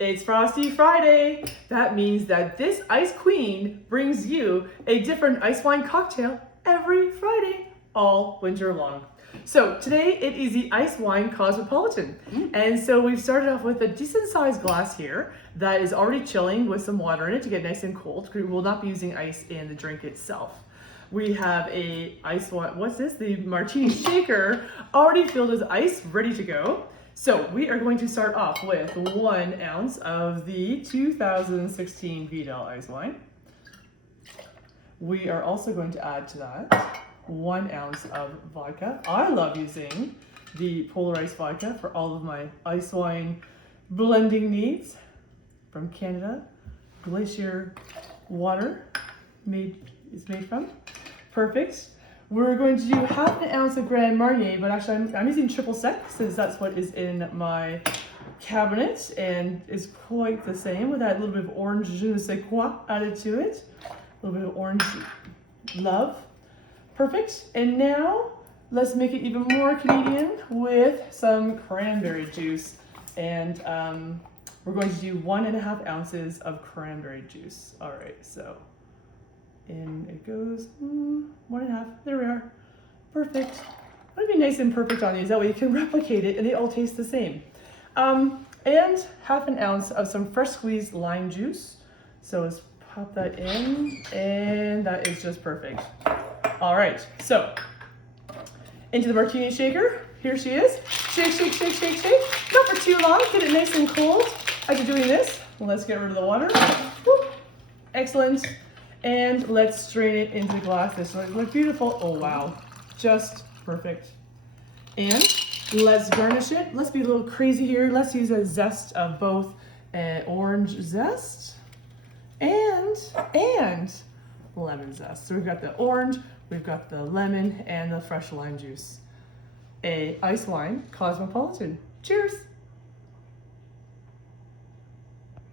It's Frosty Friday. That means that this Ice Queen brings you a different ice wine cocktail every Friday, all winter long. So today it is the Icewine Cosmopolitan. And so we've started off with a decent sized glass here that is already chilling with some water in it to get nice and cold. We will not be using ice in the drink itself. We have a ice wine, what's this? The martini shaker already filled with ice, ready to go. So we are going to start off with 1 ounce of the 2016 Vidal Ice Wine. We are also going to add to that 1 ounce of vodka. I love using the polarized vodka for all of my ice wine blending needs. From Canada, glacier water is made from. Perfect. We're going to do 1/2 ounce of Grand Marnier, but actually I'm using triple sec since that's what is in my cabinet and is quite the same with that little bit of orange je ne sais quoi added to it. A little bit of orange love. Perfect. And now let's make it even more Canadian with some cranberry juice. And we're going to do 1.5 ounces of cranberry juice. All right, so in it goes, 1.5, there we are. Perfect. It'd be nice and perfect on these, that way you can replicate it and they all taste the same. And 1/2 ounce of some fresh squeezed lime juice. So let's pop that in, and that is just perfect. All right, so into the martini shaker. Here she is. Shake, shake, shake, shake, shake. Not for too long, get it nice and cold. As you're doing this, let's get rid of the water. Whoop. Excellent. And let's strain it into the glass. This will look beautiful. Oh wow, just perfect. And let's garnish it. Let's be a little crazy here. Let's use a zest of both orange zest and lemon zest. So we've got the orange, we've got the lemon, and the fresh lime juice. A ice wine cosmopolitan. Cheers.